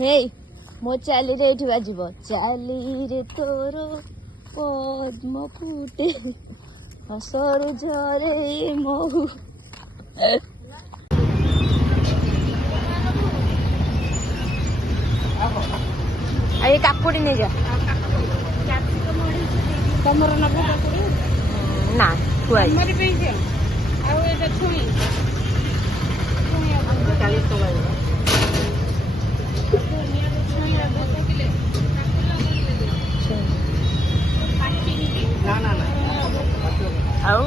हे मो चाली रे एठी बाजिबो चाली रे तोर पद्म फुटे हसरु झरे महु ये काकुड़ी नहीं जा तमर नबो काकुड़ी ना खुआई हमर पे दियो आ एटा छुई 40 टका ना ना ना आओ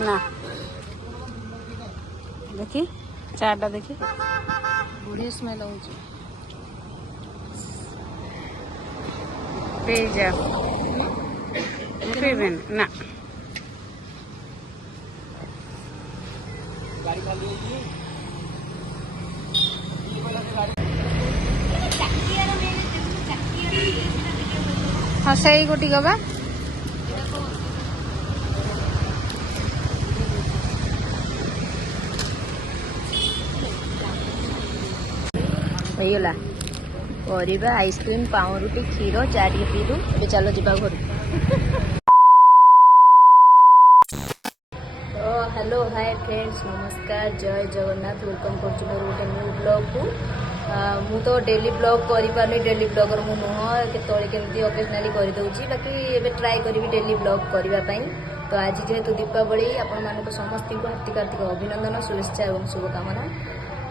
ना देखी चाटा देखी बढ़िया स्मेल होची पेजा पेवेन ना गाड़ी खाली होगी हाँ सही गोटी गबा ହେଇଗଲା କରିବା ଆଇସ୍କ୍ରିମ୍ ପାଉଁରୁଟି କ୍ଷୀର ଚା ଟିକେ ପିଇଲୁ ଏବେ ଚାଲ ଯିବା ଘରୁ ତ ହ୍ୟାଲୋ ହାଏ ଫ୍ରେଣ୍ଡସ୍ ନମସ୍କାର ଜୟ ଜଗନ୍ନାଥ ୱେଲକମ୍ କରୁଛି ମୋର ଗୋଟେ ନ୍ୟୁ ବ୍ଲଗ୍କୁ ମୁଁ ତ ଡେଲି ବ୍ଲଗ୍ କରିପାରୁନି ଡେଲି ବ୍ଲଗର ମୁଁ ନୁହଁ କେତେବେଳେ କେମିତି ଅକେଜନାଲି କରିଦେଉଛି ବାକି ଏବେ ଟ୍ରାଏ କରିବି ଡେଲି ବ୍ଲଗ୍ କରିବା ପାଇଁ ତ ଆଜି ଯେହେତୁ ଦୀପାବଳି ଆପଣମାନଙ୍କୁ ସମସ୍ତଙ୍କୁ ହାର୍ଦ୍ଦିକ ହାର୍ଦ୍ଦିକ ଅଭିନନ୍ଦନ ଶୁଭେଚ୍ଛା ଏବଂ ଶୁଭକାମନା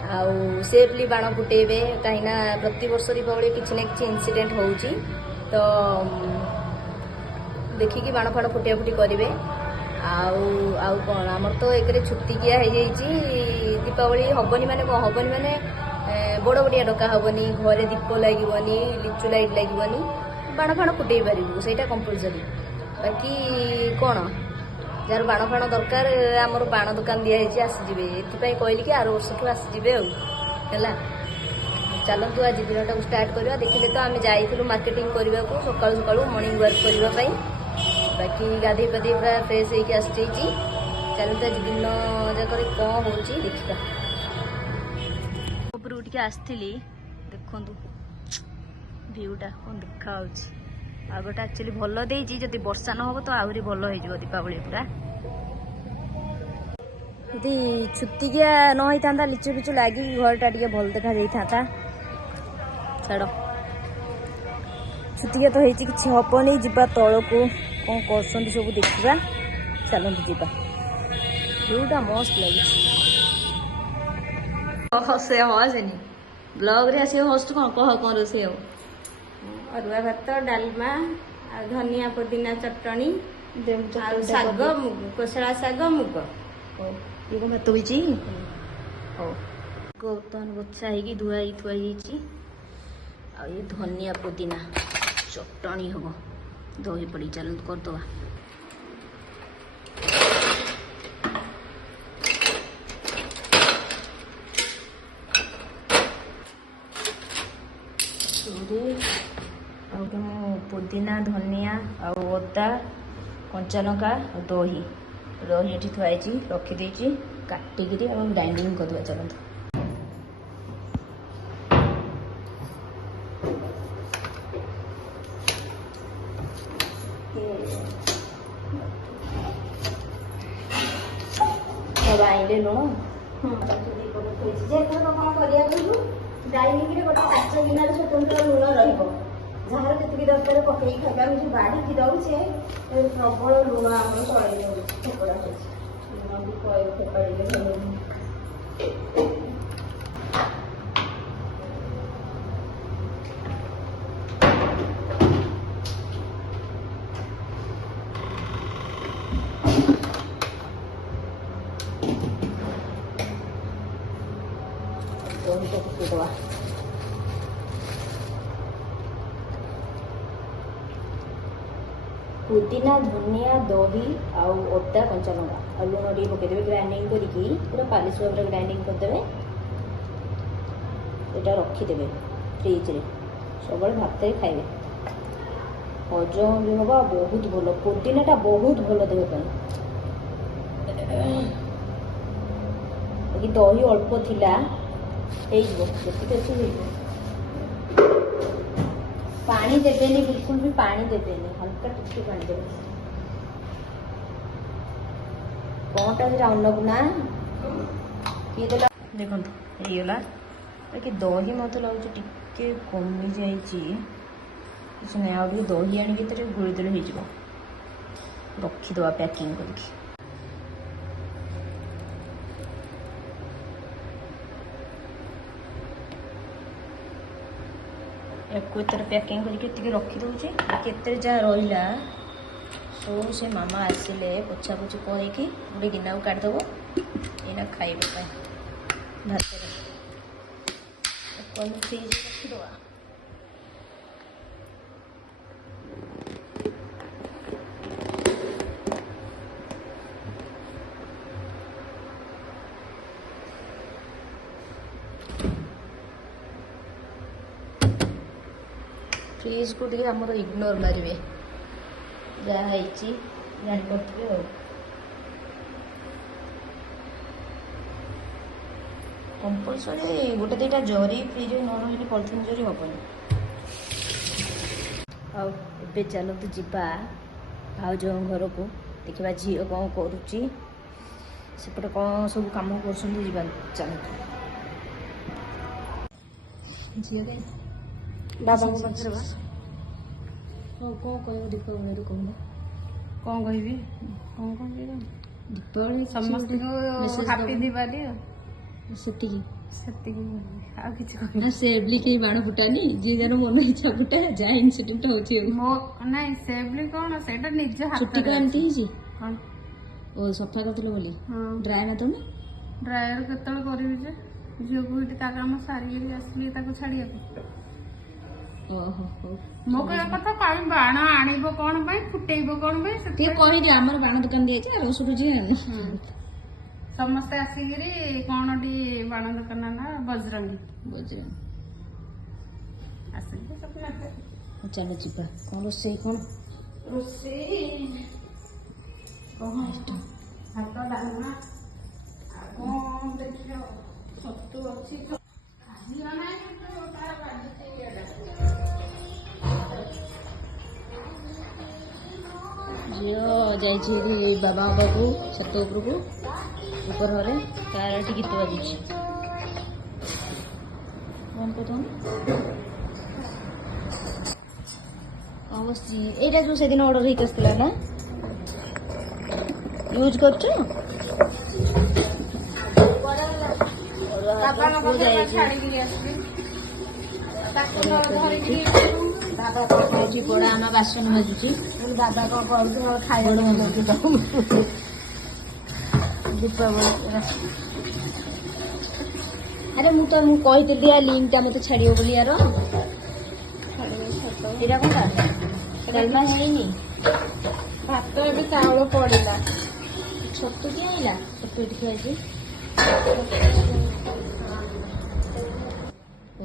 ଆଉ ସେଫଲି ବାଣ ଫୁଟେଇବେ କାହିଁକିନା ପ୍ରତିବର୍ଷ ଦୀପାବଳି କିଛି ନା କିଛି ଇନସିଡେଣ୍ଟ ହେଉଛି ତ ଦେଖିକି ବାଣ ଫାଣ ଫୁଟିଆ ଫୁଟି କରିବେ ଆଉ ଆଉ କ'ଣ ଆମର ତ ଏକରେ ଛୁତିକିଆ ହେଇଯାଇଛି ଦୀପାବଳି ହେବନି ମାନେ କ'ଣ ହେବନି ମାନେ ବଡ଼ ବଡ଼ିଆ ଡକା ହେବନି ଘରେ ଦୀପ ଲାଗିବନି ଲିଚୁ ଲାଇଟ୍ ଲାଗିବନି ବାଣ ଫାଣ ଫୁଟେଇ ପାରିବୁ ସେଇଟା କମ୍ପଲସରି ବାକି କ'ଣ ଯାହାର ବାଣ ଫାଣ ଦରକାର ଆମର ବାଣ ଦୋକାନ ଦିଆହେଇଛି ଆସିଯିବେ ଏଥିପାଇଁ କହିଲି କି ଆର ବର୍ଷଠୁ ଆସିଯିବେ ଆଉ ହେଲା ଚାଲନ୍ତୁ ଆଜି ଦିନଟାକୁ ଷ୍ଟାର୍ଟ କରିବା ଦେଖିଲେ ତ ଆମେ ଯାଇଥିଲୁ ମାର୍କେଟିଂ କରିବାକୁ ସକାଳୁ ସକାଳୁ ମର୍ଣ୍ଣିଂ ୱାର୍କ କରିବା ପାଇଁ ବାକି ଗାଧେଇ ପାଧେଇ ପୁରା ଫ୍ରେଶ୍ ହେଇକି ଆସିଯାଇଛି ଚାଲନ୍ତୁ ଆଜି ଦିନ ଯାକରେ କ'ଣ ହେଉଛି ଦେଖିବା ଉପରକୁ ଟିକେ ଆସିଥିଲି ଦେଖନ୍ତୁ ଭିୟୁଟା କ'ଣ ଦେଖାହେଉଛି ପାଗଟା ଆକ୍ଚୁଆଲି ଭଲ ଦେଇଛି ଯଦି ବର୍ଷା ନ ହେବ ତ ଆହୁରି ଭଲ ହେଇଯିବ ଦୀପାବଳି ପୁରା ଯଦି ଛୁତିକିଆ ନ ହେଇଥାନ୍ତା ଲିଚୁ ଫିଚୁ ଲାଗିକି ଘରଟା ଟିକେ ଭଲ ଦେଖାଯାଇଥାନ୍ତା ଛାଡ଼ ଛୁତିକିଆ ତ ହେଇଛି କିଛି ହବନି ଯିବା ତଳକୁ କ'ଣ କରୁଛନ୍ତି ସବୁ ଦେଖିବା ଚାଲନ୍ତୁ ଯିବା ଭିୟୁଟା ମସ୍ତ ଲାଗୁଛି ହସେ ହସେନି ବ୍ଲଗ୍ରେ ଆସିବ ହସୁଛୁ କ'ଣ କହ କ'ଣ ରୋଷେଇ ହେବ ଅରୁଆ ଭାତ ଡାଲମା ଆଉ ଧନିଆ ପୁଦିନା ଚଟଣି ଆଉ ଶାଗ ମୁଗ କୋଶଳା ଶାଗ ମୁଗ ହଉ ଇଏ କ'ଣ ଭାତ ହେଇଛି ହଉ ବର୍ତ୍ତମାନ ବଛା ହେଇକି ଧୁଆ ହେଇକି ଥୁଆ ହେଇଯାଇଛି ଆଉ ଇଏ ଧନିଆ ପୁଦିନା ଚଟଣି ହେବ ଦହି ପଡ଼ି ଚାଲନ୍ତୁ କରିଦେବା ଆଉ ମୁଁ ପୁଦିନା ଧନିଆ ଆଉ ଅଦା କଞ୍ଚା ଲଙ୍କା ଆଉ ଦହି ଏଠି ଥୁଆ ହେଇଛି ରଖିଦେଇଛି କାଟିକିରି ଆଉ ଗ୍ରାଇଣ୍ଡିଙ୍ଗ କରିଦେବା ଚାଲନ୍ତୁ ଆଇଲେ ଲୁଣ କ'ଣ କରିବା କହିଲୁ ଡାଇନିଂରେ ଗୋଟେ କାଚ ଗିନାରେ ସ୍ୱତନ୍ତ୍ର ଲୁଣ ରହିବ ଯାହାର ଯେତିକି ଦରକାର ପକେଇକି ଖାଇବା ଆମେ ଯେଉଁ ବାଢ଼ିକି ଦେଉଛେ ପ୍ରବଳ ଲୁଣ ଆମର ଚଳେଇ ଦେଉଛି ଫୋପଡ଼ା ହେଉଛି ଲୁଣ ବି ଫୋପାଡ଼ିଲେ ଭଲ ନୁହେଁ ଦହିଟା ପକେଇଦେବା पुदीना धनिया दही आउ अदा कंचा लंका आ लुण टे पकईदे ग्राइंडिंग करके पूरा पालिश भाव ग्राइंडिंग करदे यहाँ रखीदे फ्रिज रे सब भात ही खाइबे हजम भी हम बहुत भल पुदीनाटा बहुत भल देह कि दही अल्प थिला जेतिक अच्छी पानी देवेनि बिल्कुल भी पानी देवेनि हल्का टिके पानी देवे कौनटा अन्नपूर्णा किए देला देखो ହେଇଗଲା कि दही मत लगुच टिके कमी जाइए किसी ना आ दही आनी गोलीदेले हो रखीदे पैकिंग करके एतर पैकिंग करके रखीदे केते जहाँ रहा सब से मामा आसिले पोछा पोछी करके गोटे गिना को काटिदेव एना खाइबा भात फ्रिज रखीदे फ्रिज को टे आमर इग्नोर मारे जहाँ जापे कंपलसरी गोटे दुटा जरी फ्रिज न रही पॉलिथिन जरी हेनी आबे चलतु जा भाज घर को देखा झी कौन करुच्ची सेपटे कौन सब कम कर चलतु झी बाबा पाखे हाँ कौन कह दीपावली कहून कौन कहबी कौन कह दीपावली समस्त हैप्पी दिवाली सेबली कहीं बाण फुटानी जी जन मन इच्छा फुटा जहाँ इनसीटिव होची नाଇଁ सेबली कौन सेटा निज हाथ छुट्टी का एमती हिची हां ओ सफा करतलो बोली हां ड्राई ना तोने ड्रायर केतल करबी जे झियो को ता काम सारी आसली ताको छाड़िया ओहो हो मो कह कथा काई बाण आनिबो कोन पई फुटेइबो कोन पई से ते कहि दे हमर बाण दुकान दिए छै रसुरु जी समस्त आसिगिरी कोन डी बाण दुकान ना बजरंगी आसिगिरी सपना चलो जीवा कौन रोसे कौन रोसे कौन भात डालना कौन देखियो सत्तू अछि खाइला नाही तो तार बाजी झील जाइए बाबा बाबू छत उपरकू ऊपर घरे तार गीत बाजुची कौन कहूँ अवश्य यहाँ जो से दिन ऑर्डर होता ना यूज कर पड़ा आम बासन बाजुची दादा कौन कर खाଇବା दीपावली अरे मु तो कही लिंक टा मत छाड़ियो बोली यार एटा कोनटा डालमा हेनी भात ए चाउल पड़िला छतु कि आइला छतु एठी खाइजी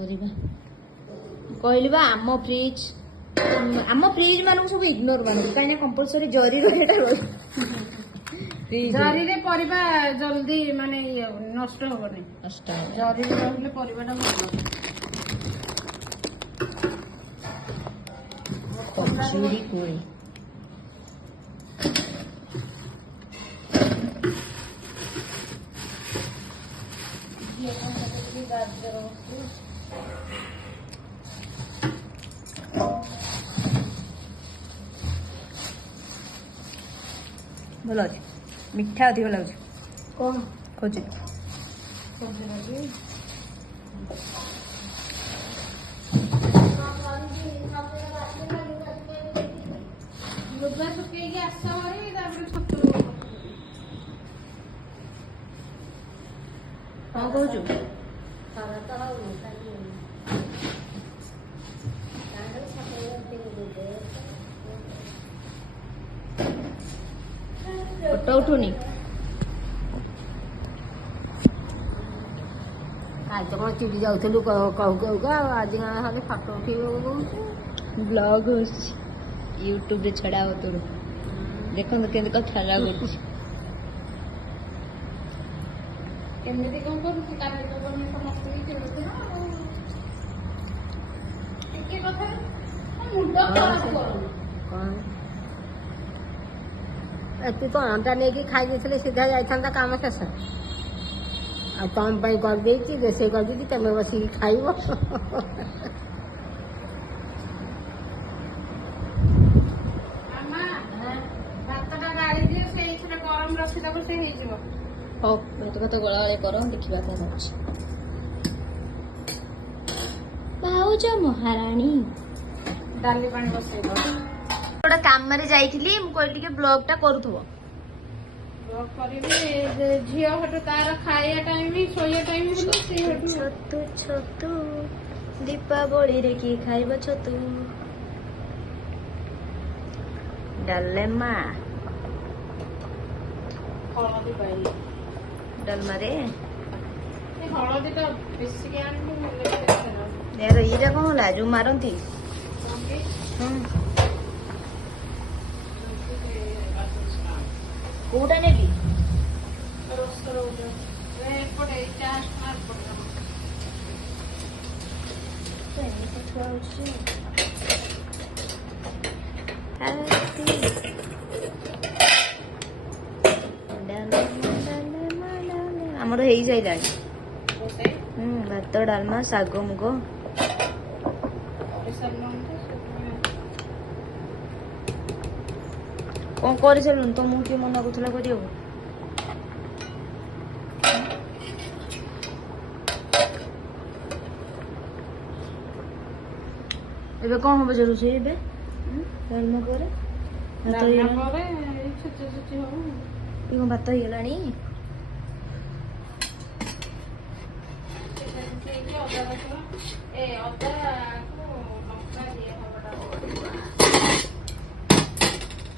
ओरिबा कहली बा आम फ्रिज मानक सब इग्नोर मानक कहीं कंपलसरी जरी रेटा जरी रे परिबा जल्दी माने नष्ट होबनी नष्ट जरी रे रहले परिबाटा भल खजूरी कोड़ी भल अच्छे मिठा अधिक लगे कौन खोज लुगा सुकेई आस हरी तापर छतु कौन कौचु फोटो उठुनी आज तो कौन चिड़ी जाऊलु कहू कहूका आज खाली फटो उठेबू ब्लॉग यूट्यूब रे छड़ा हो तोर देखो केंद्र कथा लागुच କେମିତି କ'ଣ କରୁଛୁ କାଲି ତ ବନି ସମସ୍ତେ ଖେଳୁଛୁ ନା ଟିକେ କଥା ମୁଣ୍ଡ ଖରାପ କରୁନି कौन तू तो अंडा नहीं खाई देते सीधा जाता काम शेष आ तुम करदे रोसे करदी तुम बस खाइब ମାମା ଭାତଟା ଗାଳି ଦିଅ ସେଇଥିରେ ଗରମ ରଖିଦେବ ସେ ହେଇଯିବ ହଉ ଭାତ ଭାତ ଗୋଳାଗୋଳି କର ଦେଖିବା କ'ଣ ହଉଛି ଭାଉଜ ମହାରାଣୀ ଡାଲି ପାଣି ବସେଇବ ଗୋଟେ କାମରେ ଯାଇଥିଲି ମୁଁ କହିଲି ଟିକେ ବ୍ଲଗ ଟା କରୁଥିବ ବ୍ଲଗ୍ କରିବି ଝିଅ ହେଠୁ ତାର ଖାଇବା ଟାଇମ ଶୋଇବା ଟାଇମ ହେଲେ ସେ ହେଠୁ ଛତୁ ଛତୁ ଦୀପାବଳିରେ କି ଖାଇବ ଛତୁ ଡାଲେମା ହଳଦୀ ପାଇଲି ଡାଲମାରେ ଏ ହଳଦୀଟା ବେଶିକି ଆଣିବୁ ହେଲେ ଦେଖେନା ଏଇଟା କ'ଣ ହେଲା ଯୋଉ ମାରନ୍ତି କୋଉଟା ନେବି ରୋଷର ଗୋଟେ ଏପଟେ ଚାହା ଏପଟେ ଏମିତି ଥୁଆ ହଉଛି ଆମର ହେଇସାରିଲାଣି ରୋଷେଇ ଭାତ ଡାଲମା ଶାଗ ମୁଗ କରିସାରିଲୁଣି କ'ଣ କରିସାରିଲୁଣି ତମକୁ କିଏ ମନା କରୁଥିଲା କରିବାକୁ ଏବେ କ'ଣ ହବ ଯେ ରୋଷେଇ ଏବେ ଡାଲମା ପରେ ଭାତ ହେଇଗଲାଣି ପରେ ଏଇ ଛୁଚି ଛୁଚି ହବ ଏ କ'ଣ ଭାତ ହେଇଗଲାଣି ଅଦା ରସୁଣ ଅଦାକୁ ଲଙ୍କା ଦିଆ ହବଟା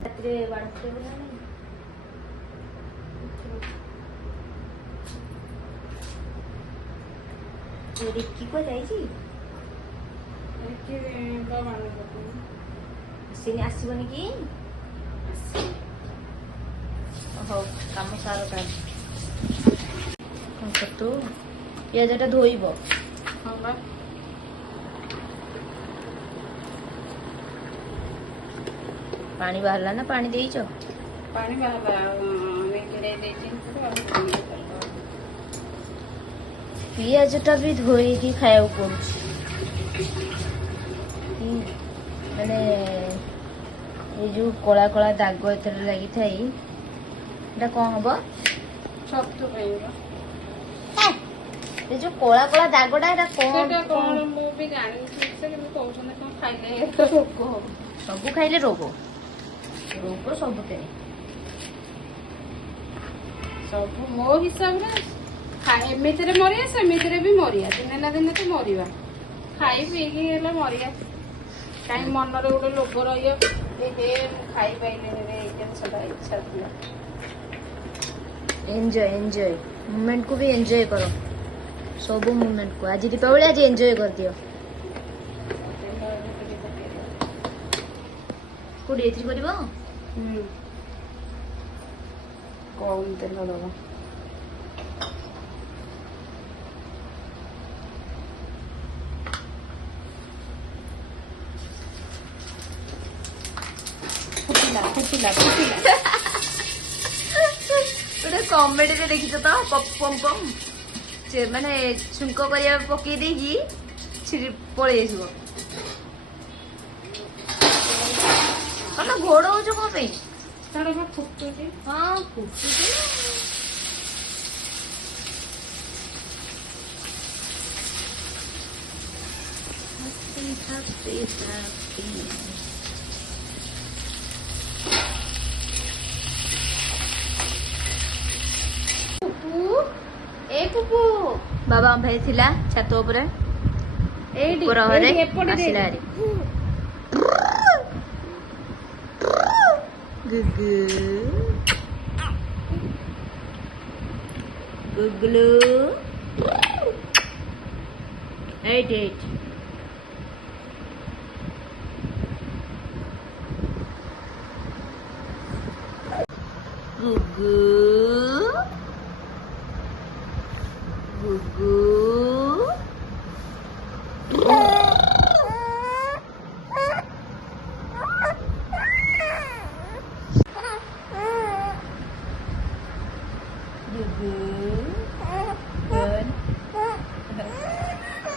ରାତିରେ ବାଡ଼ୁଥିବ ନା ନାଇଁ ରିକି କୁଆ ଯାଇଛି ଆସିବନି କି ହଉ କାମ ସାର ତାହେଲେ କ'ଣ ଛତୁ ପିଆଜଟା ଧୋଇବ ପାଣି ବାହାରିଲା ନା ପାଣି ଦେଇଛ ପାଣି ପିଆଜଟା ବି ଧୋଇକି ଖାଇବାକୁ ପଡୁଛି ମାନେ ଏଇ ଯୋଉ କଳା କଳା ଦାଗ ଏଥିରେ ଲାଗିଥାଏ ଏଇଟା କ'ଣ ହବ ଛତୁ ପାଇଁ ଏ ଯୋଉ କଳା କଳା ଦାଗଟା ଏଇଟା ସେଟା କ'ଣ କ'ଣ ମୁଁ ବି ଜାଣିନି ଠିକ୍ ସେ କିନ୍ତୁ କହୁଛନ୍ତି କ'ଣ ଖାଇଲେ ରୋଗ ହବ ସବୁ ଖାଇଲେ ରୋଗ ରୋଗ ସବୁଥିରେ ସବୁ ମୋ ହିସାବରେ ଏମିତିରେ ମରିବା ସେମିତିରେ ବି ମରିବା ଦିନେ ନା ଦିନେ ତ ମରିବା ଖାଇ ପିଇକି ହେଲେ ମରିବା କାହିଁ ମନରେ ଗୋଟେ ଲୋଭ ରହିବ ଏ ହେ ମୁଁ ଖାଇପାରିଲିନି ରେ ଏଇ ଜିନିଷଟା ଇଚ୍ଛା ଥିଲା ଏନ୍ଜୟ ଏନ୍ଜୟ ମୁମେଣ୍ଟକୁ ବି ଏନ୍ଜୟ କର ସବୁ ମୁମେଣ୍ଟକୁ ଆଜି ଦୀପାବଳି ଆଜି ଏନ୍ଜୟ କରିଦିଅ କୋଉଠି ଏଥିରେ କରିବ କମ୍ ତେଲ ଦବା ଫୁଟିଲା ଗୋଟେ କମେଡିରେ ଦେଖିଛ ତ ପମ୍ ପମ୍ ମାନେ ଛୁଙ୍କ କରିବା ପକେଇ ଦେଇକି ପଳେଇ ଆସିବ କ'ଣ ଘୋଡ଼ଉଛ କ'ଣ ପାଇଁ ସେଟା ବା ଫୁଟୁଛି ହଁ ଫୁଟୁଛି ବାବା ଭାଇ ଥିଲା ଛାତ ଉପରେ ଉପର ଘରେ ଆସିଲା ହାରି ଗୁଗୁଲୁ ଏଇଠି ଗୁଗୁ ଗୁଗୁ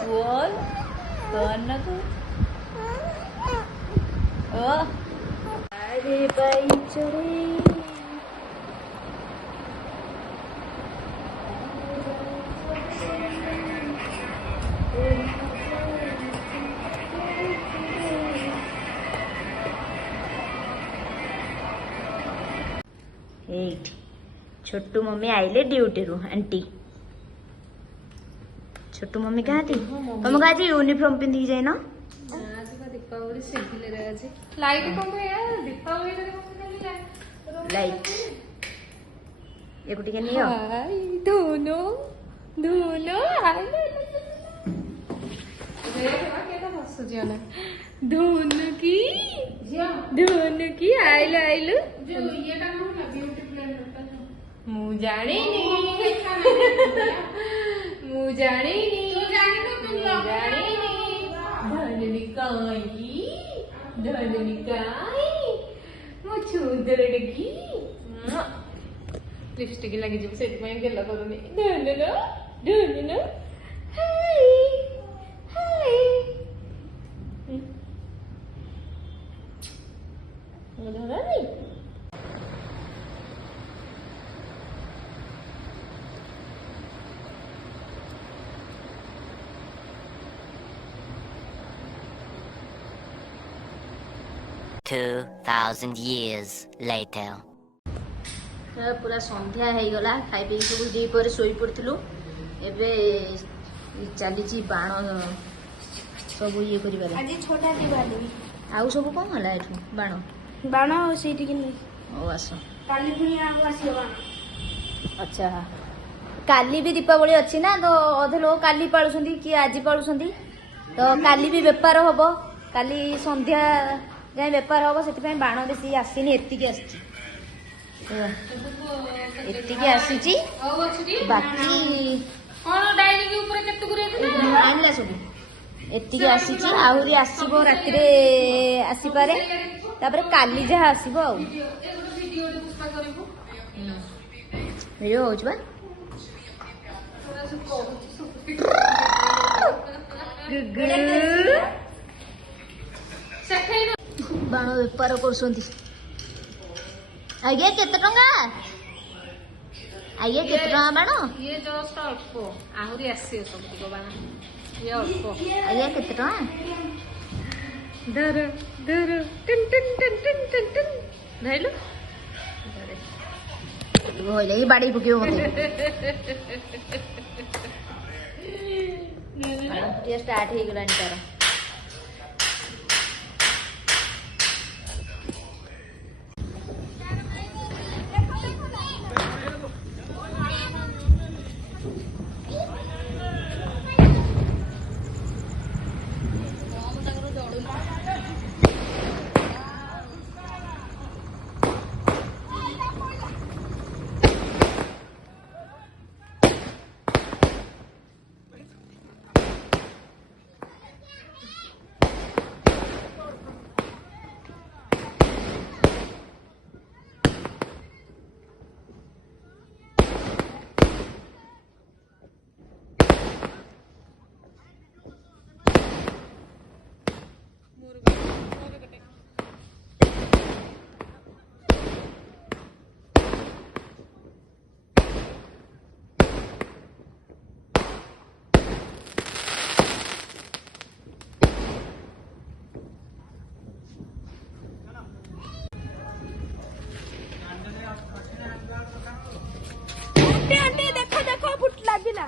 बोल कौन ना तू ओ अरे भाई चढ़े छोटू मम्मी आइले ड्यूटी रू आंटी छोटू मम्मी कहाँ थी तुम आज यूनिफॉर्म पिंधिकी जाइन दीपावली लाइट कौन दीपावली लाइट ये टिके नियो दोनों दोनों दोनों की आइल आइल ମୁଁ ଜାଣିନି ଧନୁନି କାଇଁ ମୋ ସୁନ୍ଦର ଡେକି ଲିପଷ୍ଟିକ ଲାଗିଯିବ ସେଥିପାଇଁ ଗେଲ କରୁନି ଧନୁନ ହାଇ ହାଇ ଧନୁନି 2,000 years later. पूरा संध्या ହେଇଗଲା ଖାଇ ପିଇ ସବୁ ଦି ପରେ ଶୋଇ ପଡିଥିଲୁ ଏବେ ଚାଲିଛି ବାଣ ସବୁ ଇଏ କରିବାରେ ଆଜି ଛୋଟା ଦିବାଲି ଆଉ ସବୁ କଣ ହେଲା ଏଠୁ ବାଣ ବାଣ ସେଇଠିକି ନେଇ ଓ ଆସ କାଲି ପୁଣି ଆଉ ଆସିବ ବାଣ ଆଚ୍ଛା କାଲି ବି ଦୀପାବଳି ଅଛି ନା ତ ଅଧେ ଲୋକ କାଲି ପାଳୁଛନ୍ତି କି ଆଜି ପାଳୁଛନ୍ତି ତ କାଲି ବି ବେପାର ହବ କାଲି ସନ୍ଧ୍ୟା ଯାଏ ବେପାର ହବ ସେଥିପାଇଁ ବାଣ ବେଶୀ ଆସିନି ଏତିକି ଆସିଛି ଏତିକି ଆସିଛି ବାକି ଆଣିଲା ସବୁ ଏତିକି ଆସିଛି ଆହୁରି ଆସିବ ରାତିରେ ଆସିପାରେ ତାପରେ କାଲି ଯାହା ଆସିବ ଆଉ ଭିଡ଼ିଓ ହଉଛି ବା ବାଣ ବେପାର କରୁଛନ୍ତି ଆଜ୍ଞା କେତେ ଟଙ୍କା ଆଜ୍ଞା କେତେ ଟଙ୍କା ବାଣ ଇଏ ଜଷ୍ଟ ଅଳ୍ପ ଆହୁରି ଆସିବ ସବୁତିକ ବାଣ ଇଏ ଅଳ୍ପ ଆଜ୍ଞା କେତେ ଟଙ୍କା ଧର ଧର ଟିନ୍ ଟିନ୍ ଟିନ୍ ଟିନ୍ ଟିନ୍ ଟିନ୍ ଧଇଲୁ କହିଲେ ଏଇ ବାଡେଇ ପକେଇବ ମତେ ବାଣ ଫୁଟିବା ଷ୍ଟାର୍ଟ ହେଇଗଲାଣି ତାର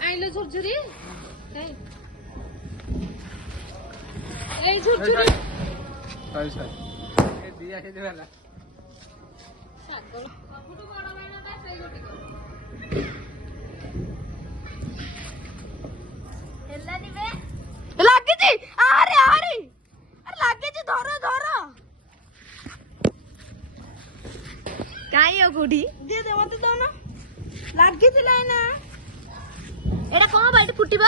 আইলো ঝুরঝুরি এই ঝুরঝুরি পয়সা এ দিয়া খেতে ভালো সাগর ସବୁଠୁ ବଡ ବାଣଟା ସେଇ ଗୋଟିକ ହେଲାନି ବେ ନାଇଁ ଆଉ କୋଉଠି ଦେ ଦେ ମତେ ଦଉନ ଲାଗିଥିଲା ନା ଏଇଟା କଣ ବା ଏଠି ଫୁଟିବ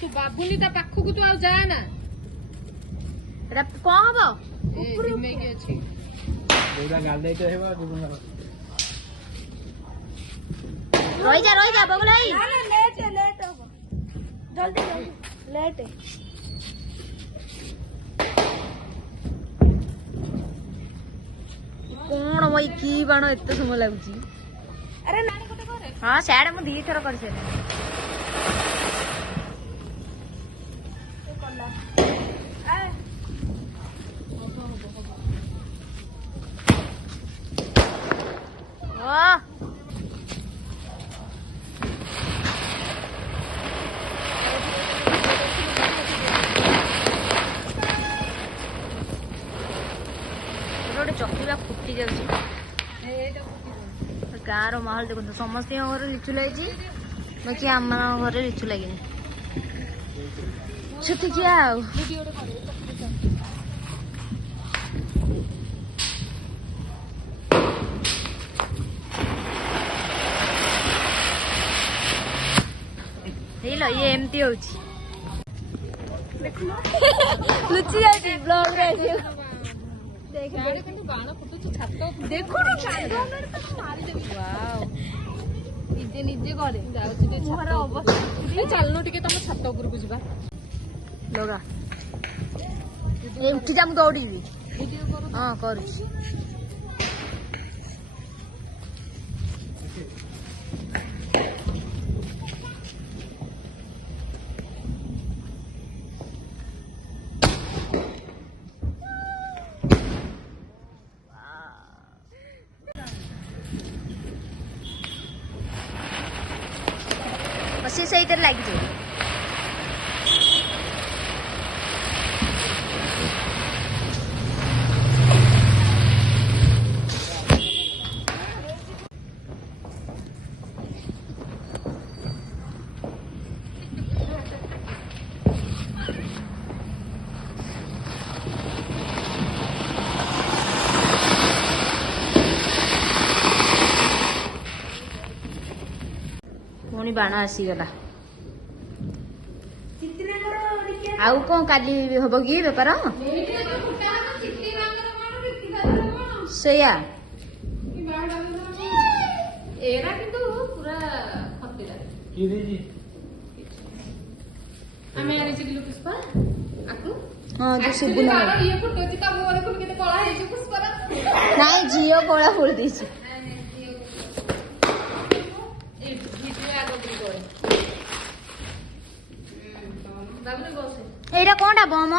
ତୁ ବାବୁଲି ତା ପାଖକୁ ତୁ ଆଉ ଯା ନା। ଏଟା କଣ ହବ ଝିମେଇକି ଅଛି। ରହିଯା ବଗୁଲା ଭାଇ ନା ଲେଟ୍ ହବ ଜଲ୍ଦି ଲେଟ୍ କଣ ଭାଇ କି ବାଣ ଏତେ ସମୟ ଲାଗୁଛି ଆରେ ନାନୀ ଗୋଟେ କରେ ହଁ ସିଆଡେ ମୁଁ 2 ଥର କରିସାରିଲିଣି କଲା ଓ ଗୋଟେ ଚକି ବା ଫୁଟି ଯାଉଛି ଗାଁର ମାହୋଲ ଦେଖନ୍ତୁ ସମସ୍ତଙ୍କ ଘରେ ଲିଚୁ ଲାଗିଛି ବାକି ଆମ ଘରେ ଲିଚୁ ଲାଗିନି ଛୁତିକିଆ ଆଉ ହେଇଲ ଇଏ ଏମିତି ହଉଛି ଲୁଚି ଯାଉଛି ବ୍ଲଗରେ ଆସିବ କିନ୍ତୁ ବାଣ ଫୁଟୁଛି ଛାତ ଦେଖୁନୁ ନିଜେ ନିଜେ କରେ ଯାଉଛି ଟିକେ ଛାତ ଉପରକୁ। ଚାଲୁନୁ ଟିକେ ତମ ଛାତ ଉପରକୁ ଯିବା। ଲଗା ଉଠି ଯା ମୁଁ ଦୌଡ଼ିବି ହଁ କରୁଛି ସେ ସେଇଥିରେ ଲାଗିଯିବ ପୁଣି ବାଣ ଆସିଗଲା ଆଉ କଣ କାଲି ହବ କି ବେପାର ସେଇଆ ଏରା କିନ୍ତୁ ପୁରା ଖତିଲା ଆମେ ଆଣିଥିଲୁ ପୁଷ୍ପା ଆକୁ ହଁ ଯୋଉ ଶିବୁ ନା ଇଏ ଫୁଟୁଛି ତା ମୁହଁରେ ପୁଣି କେତେ କଳା ହେଇଛି ପୁଷ୍ପାର ନାଇଁ ଝିଅ କଳା ଫୁଲ ଦେଇଛି এইটা কোনটা বম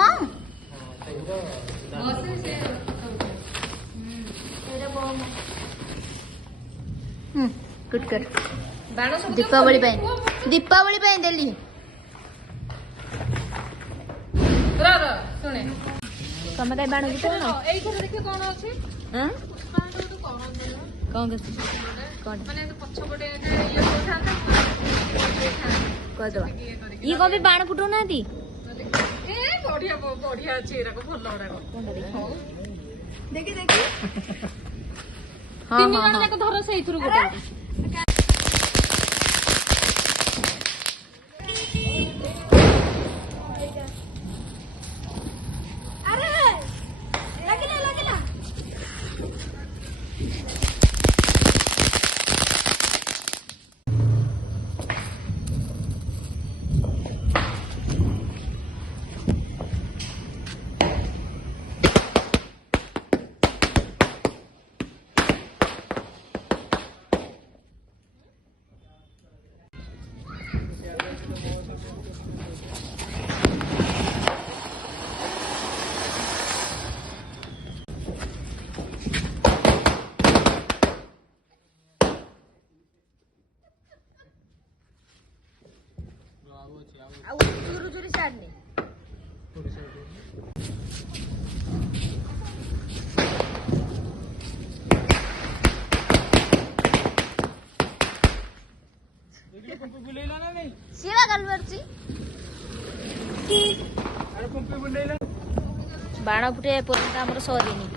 গুড গুড ଦୀପାବଳି ପାଇଁ ଦେଲି ଶୁଣେ ତମେ କାଇଁ ବାଣ ଫୁଟଉନ ଏଇଥର ଦେଖିବା କଣ ଅଛି କଣ କରୁଛି ମାନେ ପଛପଟେ ଇଏ କରିଥାନ୍ତା କହିଦବା ଇଏ କଣ ବି ବାଣ ଫୁଟଉନାହାନ୍ତି ଏ ବଢିଆ ବଢିଆ ଅଛି ଏରାକ ଭଲ ଗୁଡାକ ଦେଖି ହଁ ତିନି ହଁ ଜଣ ଯାକ ଧର ସେଇଥିରୁ ଗୋଟେ ଆଉ ଚୁରୁ ଚୁରି ଛାଡନି ଏଇଠି ପମ୍ପି ବୁଲେଇଲା ନା ନାଇଁ? ସିଏ ବା ଗାଳି ମାରୁଛି। ଆରେ ପମ୍ପି ବୁଲେଇଲା। ବାଣ ଫୁଟେ ଏପର୍ଯ୍ୟନ୍ତ ଆମର ସରିନି।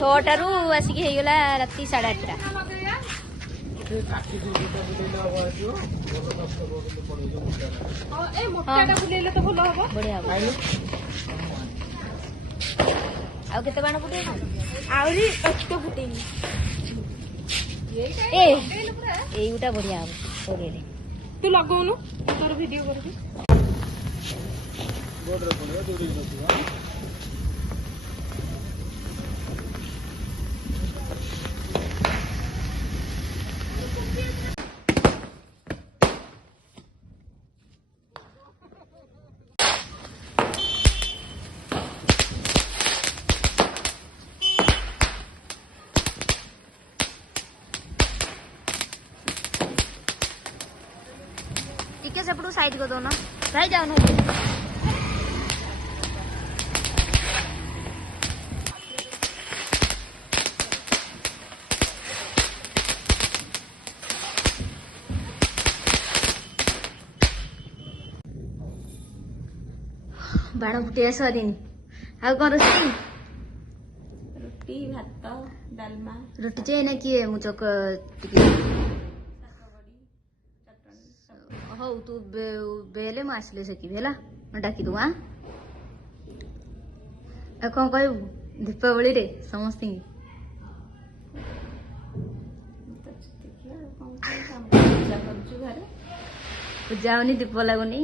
6ଟାରୁ ଆସିକି ହେଇଗଲା ରାତି 8:30। ସେ କାଠି ଦୁଇଟା ବୁଲେଇଲେ ହବ ଆସିବ। ଭଲ କଷ୍ଟ କରୁଥିଲେ ପଡିବ ମୁଣ୍ଡଟା। ଏ ମୋଟାଟା ବୁଲେଇଲେ ତ ଭଲ ହବ। ବଢିଆ ହବ। ଖାଇଲୁ? ଆଉ କେତେ ବାଣ ଫୁଟେଇବୁ? ଆହୁରି ଅଷ୍ଟ ଫୁଟେଇନି। ଏଇଗୁଟା ବଢିଆ ହବ ସରିଲେ। ତୁ ଲଗଉନୁ ତୋର ଭିଡିଓ କରିବି। ବୋର୍ଡରେ ପଡିବ ଦୂରେଇ ନଥିବ। ଟିକେ ସେପଟୁ ସାଇଡ୍ କରିଦଉନ। ଭାଇ ଯାଉନ। ବାଣ ଫୁଟିଆ ସରିନି। ଆଉ କଣ ରୋଷେଇ? ରୁଟି ଭାତ ଡାଲମା ରୁଟି ଯେ ନା କିଏ ମୁଁ ଟିକେ ହଉ ତୁ ବେଲେ ମୁଁ ଆସିଲେ ସେକିବି ହେଲା। ମୁଁ ଡାକିଦବୁ। ଆଉ କଣ କହିବୁ ଦୀପାବଳିରେ ସମସ୍ତଙ୍କୁ? ପୂଜା କରୁଛୁ ଘରେ। ପୂଜା ହବନି, ଦୀପ ଲାଗୁନି,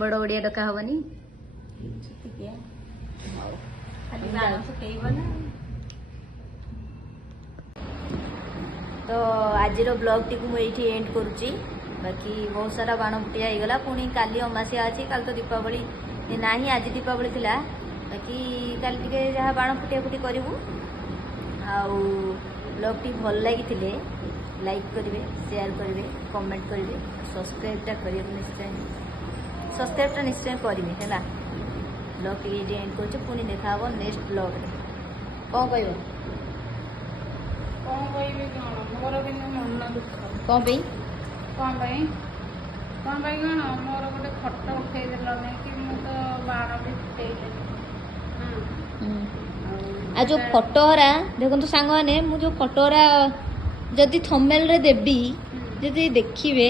ବଡ ବଡିଆ ଡକା ହବନି। ଛୁତିକିଆ ଖାଲି ବାଣ ଫୁଟେଇବ ନା। ତ ଆଜିର ବ୍ଲଗଟିକୁ ମୁଁ ଏଇଠି ଏଣ୍ଡ କରୁଛି। ବାକି ବହୁତ ସାରା ବାଣ ଫୁଟିଆ ହେଇଗଲା। ପୁଣି କାଲି ଅମାସିଆ ଅଛି। କାଲି ତ ଦୀପାବଳି ନାହିଁ, ଆଜି ଦୀପାବଳି ଥିଲା। ବାକି କାଲି ଟିକେ ଯାହା ବାଣ ଫୁଟିଆ ଫୁଟି କରିବୁ। ଆଉ ବ୍ଲଗଟି ଭଲ ଲାଗିଥିଲେ ଲାଇକ୍ କରିବେ, ସେୟାର କରିବେ, କମେଣ୍ଟ କରିବେ, ସବସ୍କ୍ରାଇବଟା କରିବାକୁ ନିଶ୍ଚୟ କରିବେ ହେଲା। ବ୍ଲଗଟି ଏଇଠି ଏଣ୍ଡ କରୁଛୁ। ପୁଣି ଦେଖା ହବ ନେକ୍ସଟ ବ୍ଲଗରେ। କ'ଣ କହିବ? କଣ କହିବି କଣ, ମୋର କିନ୍ତୁ ମନ ଦୁଃଖ। କ'ଣ ପାଇଁ? କଣ ପାଇଁ କଣ ମୋର ଗୋଟେ ଫଟୋ ଉଠେଇଦେଲନି କି ମୁଁ ତ ବାଣ ବି ଫୁଟେଇଦେଲି। ଆଉ ଯୋଉ ଫଟୋରା ଦେଖନ୍ତୁ ସାଙ୍ଗମାନେ, ମୁଁ ଯୋଉ ଫଟୋରା ଯଦି ଥମ୍ବନେଲରେ ଦେବି, ଯଦି ଦେଖିବେ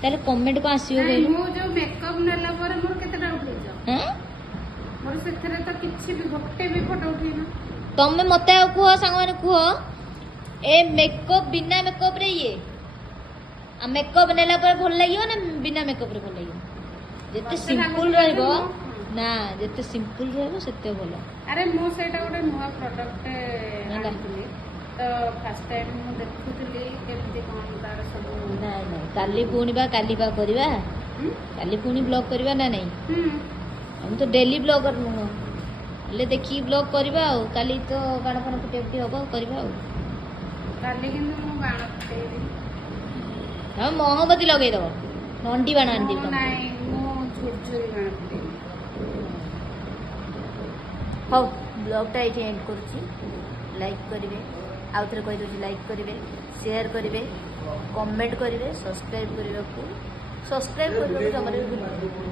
ତାହେଲେ କମେଣ୍ଟ କ'ଣ ଆସିବ ନାଇଁ, କହିଲୁ? ମୁଁ ଯୋଉ ମେକଅପ୍ ନେଲା ପରେ ମୋର କେତେଟା ଉଠେଇଛ? ମୋର ସେଥିରେ ତ କିଛି ବି ଗୋଟେ ବି ଫଟୋ ଉଠେଇନ। ତମେ ମତେ ଆଉ କୁହ ସାଙ୍ଗମାନେ, କୁହ ଏ ମେକଅପ୍ ବିନା ମେକଅପ୍ ରେ ଇଏ ଆଉ ମେକଅପ୍ ନେଲା ପରେ ଭଲ ଲାଗିବ ନା ବିନା ମେକଅପ୍ ରେ ଭଲ ଲାଗିବ? ଯେତେ ସିମ୍ପଲ ରହିବ ନା, ଯେତେ ସିମ୍ପଲ ରହିବ ସେତେ ଭଲ। ଆରେ ମୁଁ ସେଇଟା ଗୋଟେ ନୂଆ ପ୍ରଡକ୍ଟ ଆଣିଥିଲି ତ ଫାର୍ଷ୍ଟ ଟାଇମ୍ ମୁଁ ଦେଖୁଥିଲି କେମିତି କ'ଣ ତାର ସବୁ। ନାଇଁ କାଲି ପୁଣି କାଲି କରିବା। କାଲି ପୁଣି ବ୍ଲଗ କରିବା ନା ନାଇଁ? ଆମେ ତ ଡେଲି ବ୍ଲଗର ନୁହଁ, ହେଲେ ଦେଖିକି ବ୍ଲଗ କରିବା ଆଉ। କାଲି ତ ବାଣ ଫାଣ ଫୁଟି ଫୁଟି ହବ କରିବା ଆଉ। କାଲି କିନ୍ତୁ ମୁଁ ବାଣ ଫୁଟେଇବି। ହଁ ମହମବତୀ ଲଗେଇଦବ, ନଣ୍ଡି ବାଣ ଆଣିଦେବି। ନାଇଁ, ମୁଁ ଝୁରଝୁରି ବାଣ ଫୁଟେଇବି। ହଉ ବ୍ଲଗଟା ଏଇଠି ଏଣ୍ଡ କରୁଛି। ଲାଇକ୍ କରିବେ, ଆଉ ଥରେ କହିଦେଉଛି, ଲାଇକ୍ କରିବେ, ସେୟାର କରିବେ, କମେଣ୍ଟ କରିବେ, ସବସ୍କ୍ରାଇବ୍ କରିବାକୁ ଜମାରେ ବି ଭୁଲିବେନି।